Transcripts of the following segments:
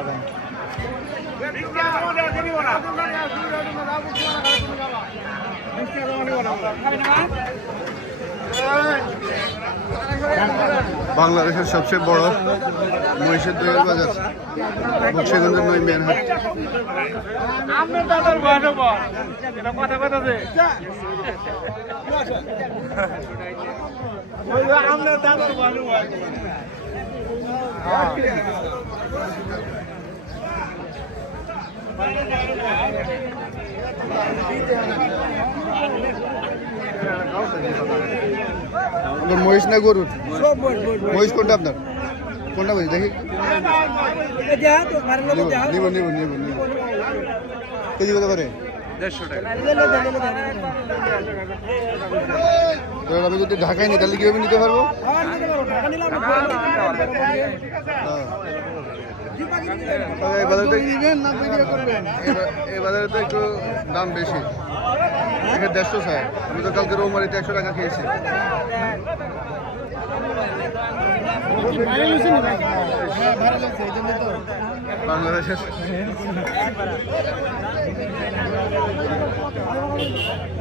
খাবেন। বাংলাদেশের সবচেয়ে বড় মহিষের দইয়ের বাজার বক্সিগঞ্জের নই মেন হাট। মহিষ না গরুর? মহিষ কোনটা আপনার? কোনটা মহিষ দেখি? নিব নিব নিব নিব। কেজি কত করে? 150 টাকা। আমি যদি ঢাকায় নিই তাহলে কিভাবে নিতে পারবো? এই বাজারে তো একটু দাম বেশি, 150 চাই। আমি তো কালকে রৌমারিতে 100 টাকা খেয়েছি। বাংলাদেশের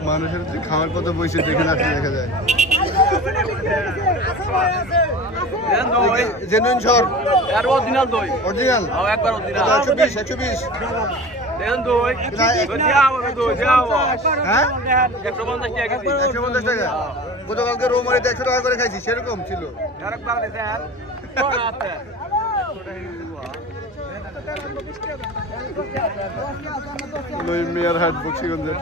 মানুষের খাওয়ার কত বৈচিত্র্য এখানে আসলে দেখা যায়। জেনুইন সর অরিজিনাল দই, অরিজিনাল একবার অরিজিনাল 120 120 দেন দই হ্যাঁ 150 টাকা কেজি। 150 টাকা। গতকালকে রৌমারিতে 100 টাকা করে খাইছি, সেরকম ছিল। মিয়ার হাট বক্সিগঞ্জের।